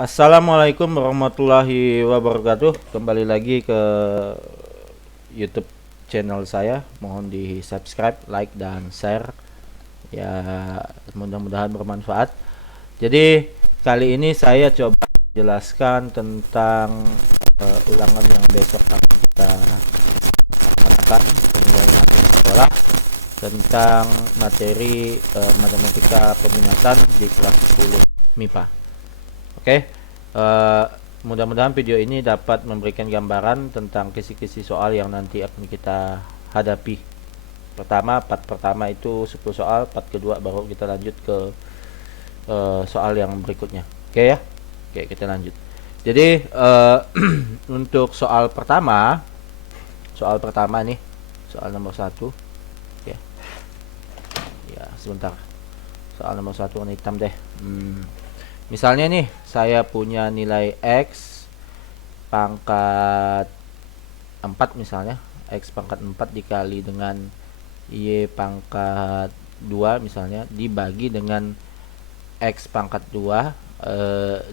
Assalamualaikum warahmatullahi wabarakatuh. Kembali lagi ke YouTube channel saya. Mohon di subscribe, like, dan share. Ya, mudah-mudahan bermanfaat. Jadi kali ini saya coba jelaskan tentang ulangan yang besok akan kita laksanakan penilaian akhir sekolah tentang materi matematika peminatan di kelas 10 MIPA. Oke, mudah-mudahan video ini dapat memberikan gambaran tentang kisi-kisi soal yang nanti akan kita hadapi. Part pertama itu 10 soal, part kedua baru kita lanjut ke soal yang berikutnya. Oke ya, oke kita lanjut. Jadi untuk soal pertama nih, soal nomor 1. Oke, ya sebentar. Soal nomor 1 warna hitam deh. Misalnya nih, saya punya nilai X pangkat 4 misalnya. X pangkat 4 dikali dengan Y pangkat 2 misalnya, dibagi dengan X pangkat 2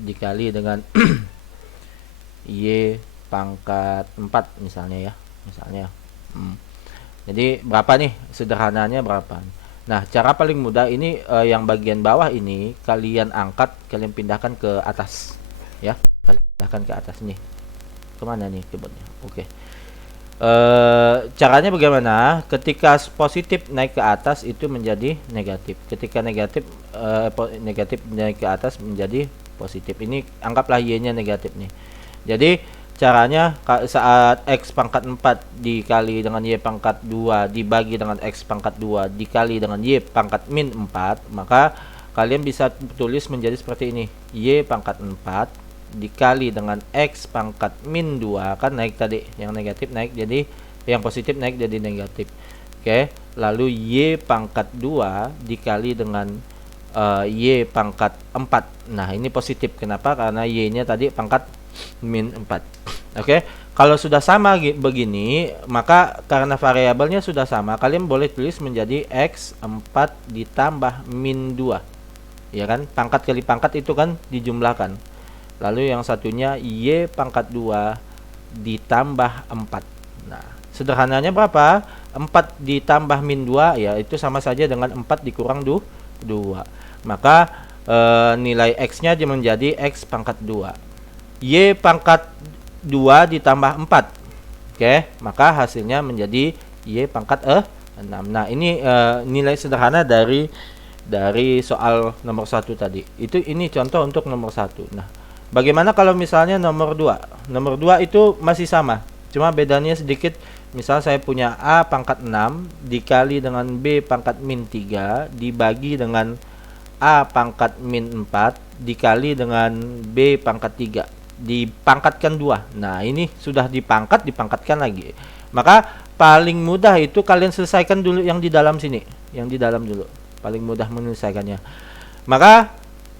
dikali dengan Y pangkat 4 misalnya ya. Jadi berapa nih? Sederhananya berapa? Nah, cara paling mudah ini yang bagian bawah ini kalian angkat, kalian pindahkan ke atas, ya. Kalian pindahkan ke atas nih. Kemana nih keyboardnya? Oke. Caranya bagaimana? Ketika positif naik ke atas itu menjadi negatif. Ketika negatif naik ke atas menjadi positif. Ini anggaplah y-nya negatif nih. Jadi caranya saat X pangkat 4 dikali dengan Y pangkat 2 dibagi dengan X pangkat 2 dikali dengan Y pangkat min 4, maka kalian bisa tulis menjadi seperti ini. Y pangkat 4 dikali dengan X pangkat min 2, kan naik tadi, yang negatif naik jadi, yang positif naik jadi negatif. Oke, lalu Y pangkat 2 dikali dengan Y pangkat 4. Nah, ini positif. Kenapa? Karena Y-nya tadi pangkat min 4. Oke, kalau sudah sama begini, maka karena variabelnya sudah sama, kalian boleh tulis menjadi X4 ditambah min 2. Ya kan? Pangkat kali pangkat itu kan dijumlahkan. Lalu yang satunya Y pangkat 2 ditambah 4. Nah, sederhananya berapa? 4 ditambah min 2 ya itu sama saja dengan 4 dikurang 2. Maka nilai X-nya menjadi X pangkat 2. Y pangkat 2 ditambah 4. Oke, maka hasilnya menjadi Y pangkat 6. Nah, ini nilai sederhana dari soal nomor 1 tadi. Ini contoh untuk nomor 1. Nah, bagaimana kalau misalnya nomor 2? Nomor 2 itu masih sama, cuma bedanya sedikit. Misal saya punya A pangkat 6 dikali dengan B pangkat min 3 dibagi dengan A pangkat min 4 dikali dengan B pangkat 3. Dipangkatkan 2. Nah, ini sudah dipangkatkan lagi. Maka paling mudah itu kalian selesaikan dulu yang di dalam sini, yang di dalam dulu. Paling mudah menyelesaikannya. Maka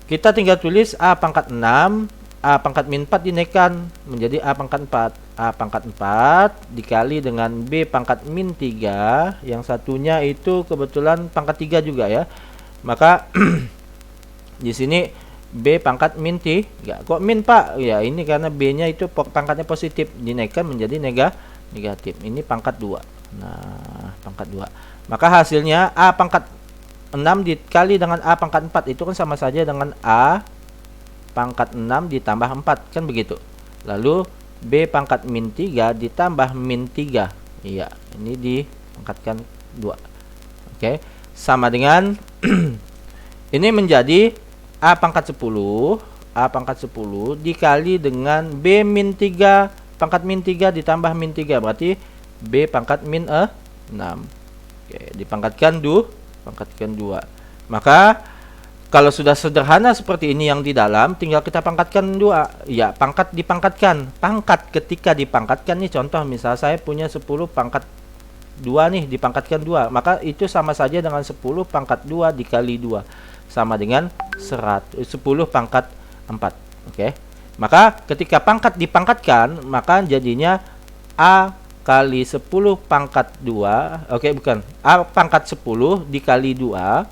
kita tinggal tulis A pangkat 6, A pangkat min 4 dinaikkan menjadi A pangkat 4. A pangkat 4 dikali dengan B pangkat min 3, yang satunya itu kebetulan pangkat 3 juga ya. Maka di sini B pangkat min 3. Kok min, Pak? Ya, ini karena B-nya itu pangkatnya positif, dinaikkan menjadi negatif. Ini pangkat 2. Nah, pangkat 2. Maka hasilnya A pangkat 6 dikali dengan A pangkat 4 itu kan sama saja dengan A pangkat 6 ditambah 4, kan begitu. Lalu B pangkat min 3 ditambah min 3. Iya, ini dipangkatkan 2. Oke, sama dengan ini menjadi A pangkat 10 dikali dengan B min 3 pangkat min 3 ditambah min 3, berarti B pangkat min 6. Oke, dipangkatkan 2. Maka kalau sudah sederhana seperti ini yang di dalam, tinggal kita pangkatkan 2. Ya, pangkat dipangkatkan. Pangkat ketika dipangkatkan nih, contoh misal saya punya 10 pangkat 2 nih, dipangkatkan 2. Maka itu sama saja dengan 10 pangkat 2 dikali 2. Sama dengan 10 pangkat 4. Oke. Maka ketika pangkat dipangkatkan, maka jadinya A kali 10 pangkat 2. Oke, bukan. A pangkat 10 dikali 2.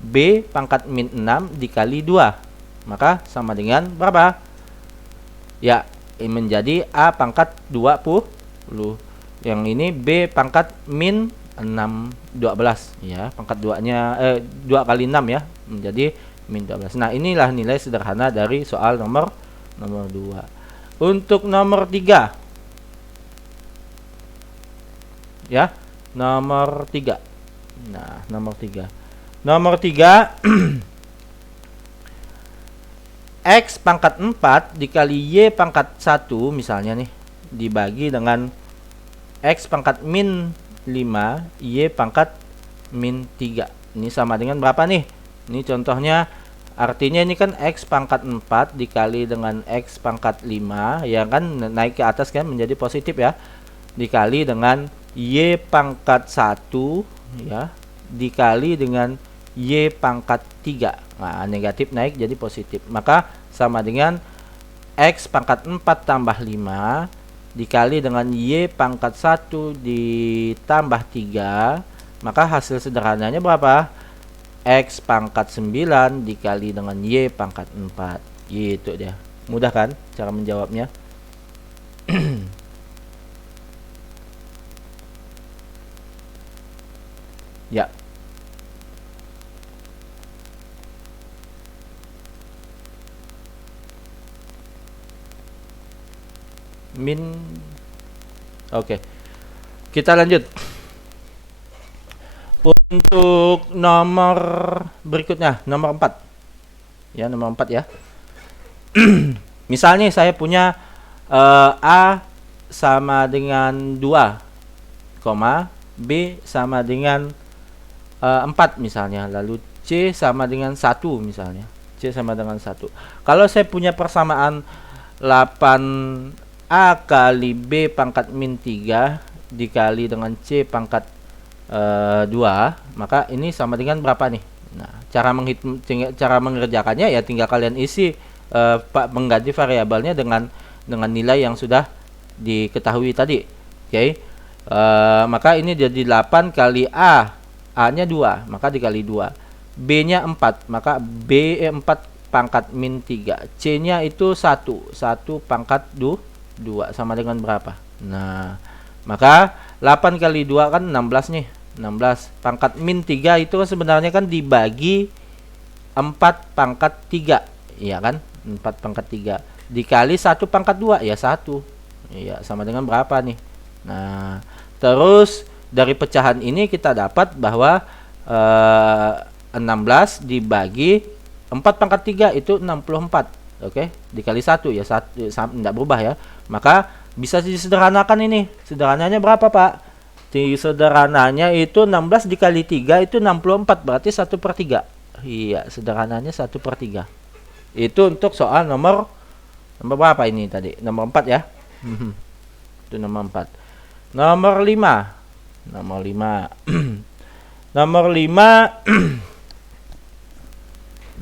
B pangkat min 6 dikali 2. Maka sama dengan berapa? Ya, menjadi A pangkat 20. Yang ini B pangkat min 12 ya. Pangkat 2-nya 2 kali 6 ya, menjadi min 12. Nah, inilah nilai sederhana dari soal nomor 2. Untuk nomor 3 ya, nomor 3. Nah, nomor 3. Nomor 3 X pangkat 4 dikali Y pangkat 1 misalnya nih, dibagi dengan X pangkat min 5 Y pangkat min 3. Ini sama dengan berapa nih? Ini contohnya, artinya ini kan X pangkat 4 dikali dengan X pangkat 5 ya kan, naik ke atas kan menjadi positif ya, dikali dengan Y pangkat 1 ya, dikali dengan Y pangkat 3. Nah, negatif naik jadi positif. Maka sama dengan X pangkat 4 tambah 5 dikali dengan Y pangkat 1 ditambah 3. Maka hasil sederhananya berapa? X pangkat 9 dikali dengan Y pangkat 4. Gitu dia. Mudah kan cara menjawabnya? Ya. Min. Oke. Kita lanjut. Untuk nomor berikutnya, nomor 4. Ya, nomor 4 ya. Misalnya saya punya A sama dengan 2, B sama dengan 4 misalnya, lalu C sama dengan 1 misalnya. C sama dengan 1. Kalau saya punya persamaan 8A kali B pangkat min 3 dikali dengan C pangkat 2, maka ini sama dengan berapa nih? Nah, cara mengerjakannya ya tinggal kalian isi mengganti variabelnya dengan nilai yang sudah diketahui tadi. Oke. Maka ini jadi 8 kali A-nya 2, maka dikali 2. B-nya 4, maka B 4 pangkat min 3. C-nya itu 1 pangkat 2 sama dengan berapa? Nah, maka 8 kali 2 kan 16 nih. 16 pangkat min 3 itu kan sebenarnya kan dibagi 4 pangkat 3, iya kan? 4 pangkat 3 dikali 1 pangkat 2 ya 1. Iya, sama dengan berapa nih? Nah, terus dari pecahan ini kita dapat bahwa 16 dibagi 4 pangkat 3 itu 64. Oke, dikali 1 ya, tidak berubah ya. Maka bisa disederhanakan ini. Sederhananya berapa, Pak? Sederhananya itu 16 dikali 3 itu 64, berarti 1/3. Iya, sederhananya 1/3. Itu untuk soal nomor berapa ini tadi? Nomor 4 ya. Itu nomor 4. Nomor 5. Nomor 5. Nomor 5.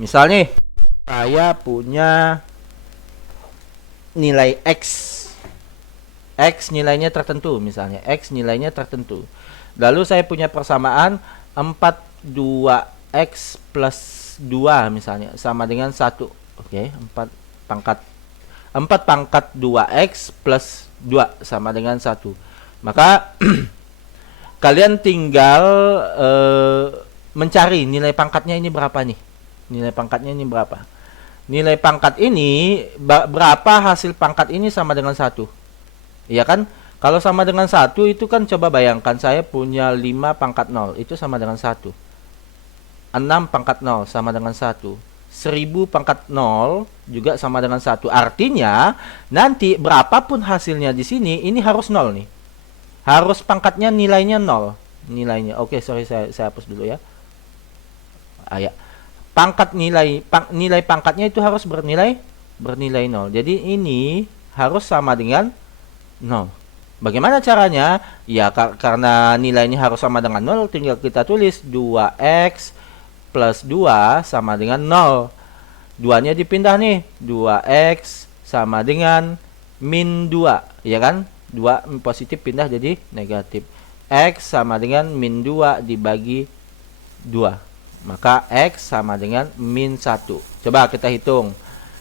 Misalnya saya punya nilai X nilainya tertentu, misalnya X nilainya tertentu. Lalu saya punya persamaan 42X plus 2 misalnya sama dengan 1. Oke, 4 pangkat 2X plus 2 sama dengan 1. Maka kalian tinggal mencari nilai pangkatnya ini berapa nih. Nilai pangkatnya ini berapa? Nilai pangkat ini berapa hasil pangkat ini sama dengan 1? Iya kan? Kalau sama dengan 1 itu kan coba bayangkan saya punya 5 pangkat 0 itu sama dengan 1. 6 pangkat 0 sama dengan 1. 1000 pangkat 0 juga sama dengan 1. Artinya nanti berapapun hasilnya di sini ini harus 0 nih. Harus pangkatnya nilainya 0. Nilainya. Oke, sorry saya hapus dulu ya. Ya. Pangkat nilai pangkatnya itu harus bernilai 0. Jadi ini harus sama dengan 0. Bagaimana caranya? Ya karena nilainya harus sama dengan 0, tinggal kita tulis 2x plus 2 sama dengan 0. 2-nya dipindah nih. 2x sama dengan min 2, ya kan? 2 positif pindah jadi negatif. X sama dengan min 2 dibagi 2. Maka X sama dengan min 1. Coba kita hitung.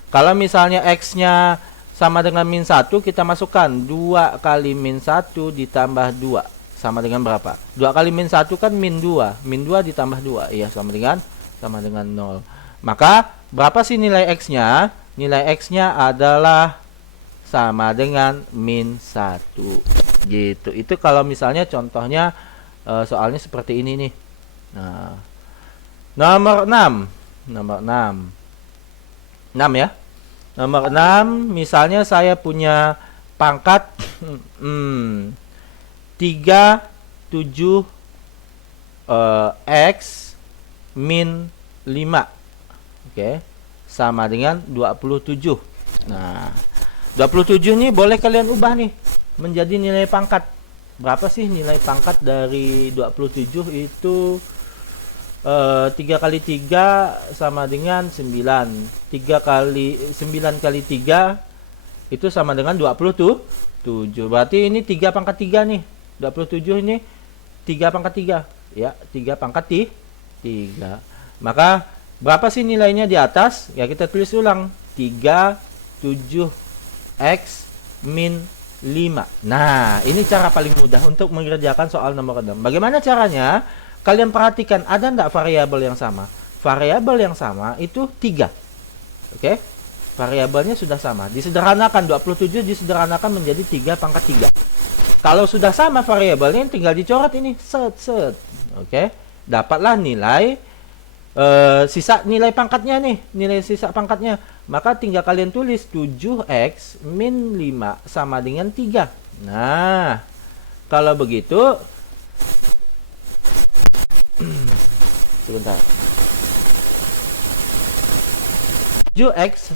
Kalau misalnya X-nya sama dengan min 1, kita masukkan 2 kali min 1 ditambah 2 sama dengan berapa? 2 kali min 1 kan min 2. Min 2 ditambah 2. Iya, sama dengan 0. Maka berapa sih nilai X-nya? Nilai X-nya adalah sama dengan min 1. Gitu. Itu kalau misalnya contohnya soalnya seperti ini nih. Nah, nomor 6. Nomor 6. 6 ya. Nomor 6, misalnya saya punya pangkat 37 X min 5. Oke. Sama dengan 27. Nah, 27 ini boleh kalian ubah nih menjadi nilai pangkat. Berapa sih nilai pangkat dari 27 itu? 3 kali 3 sama dengan 9. 3 kali 9 kali 3 itu sama dengan 27. Berarti ini 3 pangkat 3 nih. 27 ini 3 pangkat 3. Ya, 3 pangkat 3. Maka berapa sih nilainya di atas? Ya, kita tulis ulang. 37X min 5. Nah, ini cara paling mudah untuk mengerjakan soal nomor 6. Bagaimana caranya? Kalian perhatikan, ada enggak variabel yang sama? Variabel yang sama itu 3. Oke? Variabelnya sudah sama. Disederhanakan, 27 disederhanakan menjadi 3 pangkat 3. Kalau sudah sama variabelnya, tinggal dicoret ini. Set. Oke? Dapatlah nilai sisa nilai pangkatnya nih. Nilai sisa pangkatnya. Maka tinggal kalian tulis 7X min 5 sama dengan 3. Nah, kalau begitu sebentar. 7X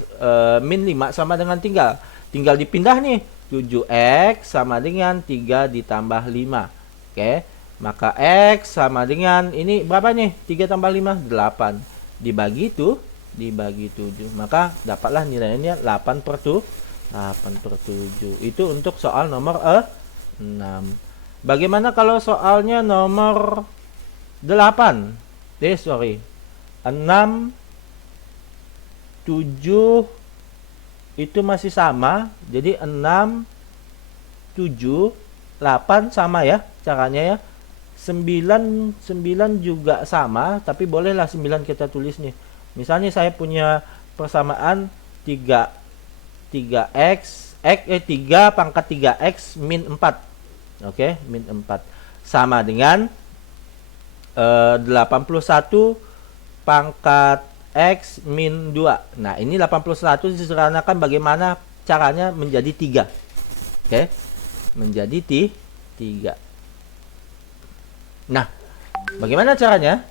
min 5 sama dengan tinggal dipindah nih. 7X sama dengan 3 ditambah 5. Oke. Maka X sama dengan ini berapa nih? 3 tambah 5 8. Dibagi 7. Maka dapatlah nilainya 8 per 7. Itu untuk soal nomor 6. Bagaimana kalau soalnya nomor 8? 6 7 itu masih sama. Jadi 6 7 8 sama ya caranya ya. 9 juga sama, tapi bolehlah 9 kita tulis nih. Misalnya saya punya persamaan 3 pangkat 3X min 4. Oke, min 4 sama dengan 81 pangkat X min 2. Nah, ini 81 disederhanakan bagaimana caranya menjadi 3. Oke. Menjadi 3. Nah, bagaimana caranya?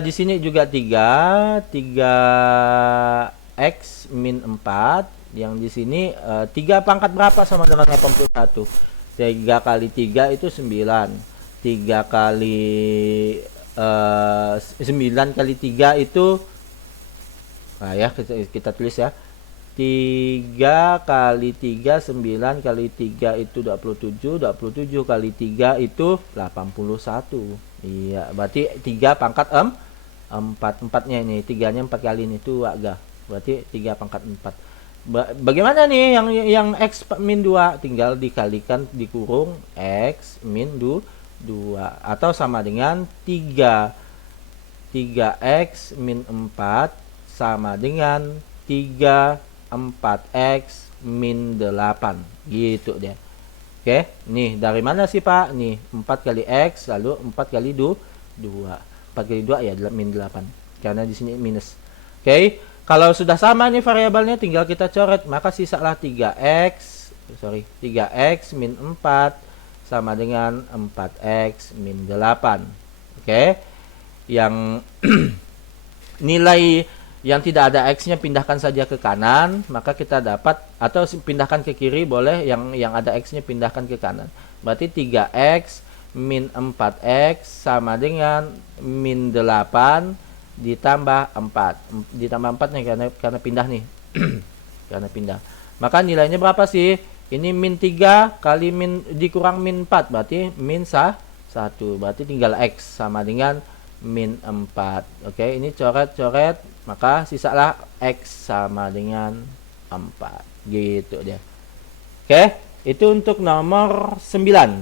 Di sini juga 3X min 4. Yang di sini 3 pangkat berapa sama dengan 81? 3 kali 3 itu 9. 3 kali 9 kali 3 itu ya kita tulis ya. 3 kali 3 9 kali 3 itu 27. 27 kali 3 itu 81. Iya, berarti 3 pangkat 4. 4-nya ini, 3-nya 4 kali ini tuh agak. Berarti 3 pangkat 4. Bagaimana nih yang X min 2? Tinggal dikalikan dikurung X min 2 atau sama dengan 3X min 4 sama dengan 4X min 8 gitu deh. Oke, nih dari mana sih Pak? Nih 4 kali X lalu 4 kali 2. 4 kali 2 ya min 8 karena di sini minus. Oke, kalau sudah sama nih variabelnya tinggal kita coret, maka sisalah 3X min 4 sama dengan 4X min 8. Oke. Yang nilai yang tidak ada X-nya pindahkan saja ke kanan, maka kita dapat, atau pindahkan ke kiri boleh, yang ada X-nya pindahkan ke kanan. Berarti 3X min 4X sama dengan min 8 ditambah 4. Ditambah 4 nih karena pindah nih. Karena pindah. Maka nilainya berapa sih? Ini min 3 kali min dikurang min 4 berarti min 1. Berarti tinggal X sama dengan min 4. Oke, ini coret-coret, maka sisalah X sama dengan 4 gitu dia. Oke, itu untuk nomor 9.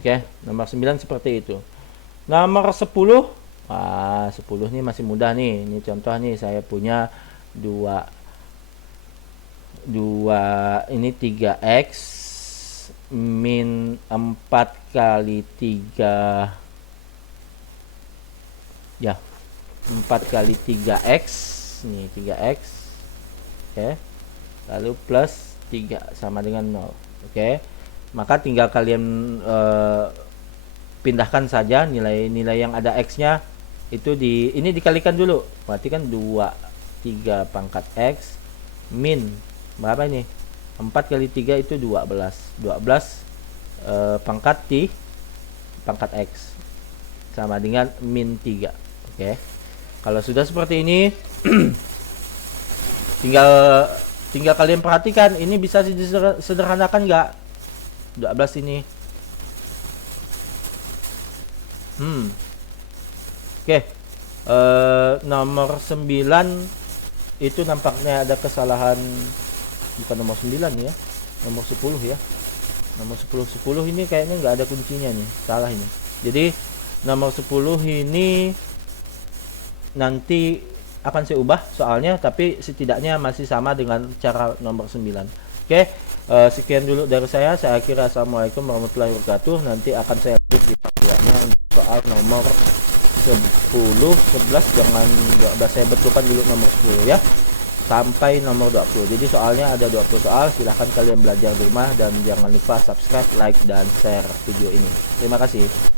Oke, nomor 9 seperti itu. Nomor 10, 10 nih masih mudah nih. Ini contoh nih, saya punya dua ini 3x min 4 kali 3 ya, 4 kali 3x nih, 3x. Oke, lalu plus 3 sama dengan 0. Oke, maka tinggal kalian pindahkan saja nilai-nilai yang ada x-nya itu ini dikalikan dulu. Berarti kan 3 pangkat x min berapa ini? 4 kali 3 itu 12. 12 pangkat pangkat x sama dengan min 3. Oke. Kalau sudah seperti ini tinggal kalian perhatikan, ini bisa disederhanakan nggak? 12 ini. Oke. Nomor 9 itu nampaknya ada kesalahan, bukan nomor 9 ya, nomor 10 ya. Nomor 10 ini kayaknya nggak ada kuncinya nih, salah ini. Jadi nomor 10 ini nanti akan saya ubah soalnya, tapi setidaknya masih sama dengan cara nomor 9. Oke, sekian dulu dari saya. Saya akhiri, assalamualaikum warahmatullahi wabarakatuh. Nanti akan saya lanjut di part 2-nya soal nomor 10, 11, jangan 12, saya betulkan dulu nomor 10 ya, sampai nomor 20. Jadi soalnya ada 20 soal, silahkan kalian belajar di rumah dan jangan lupa subscribe, like, dan share video ini. Terima kasih.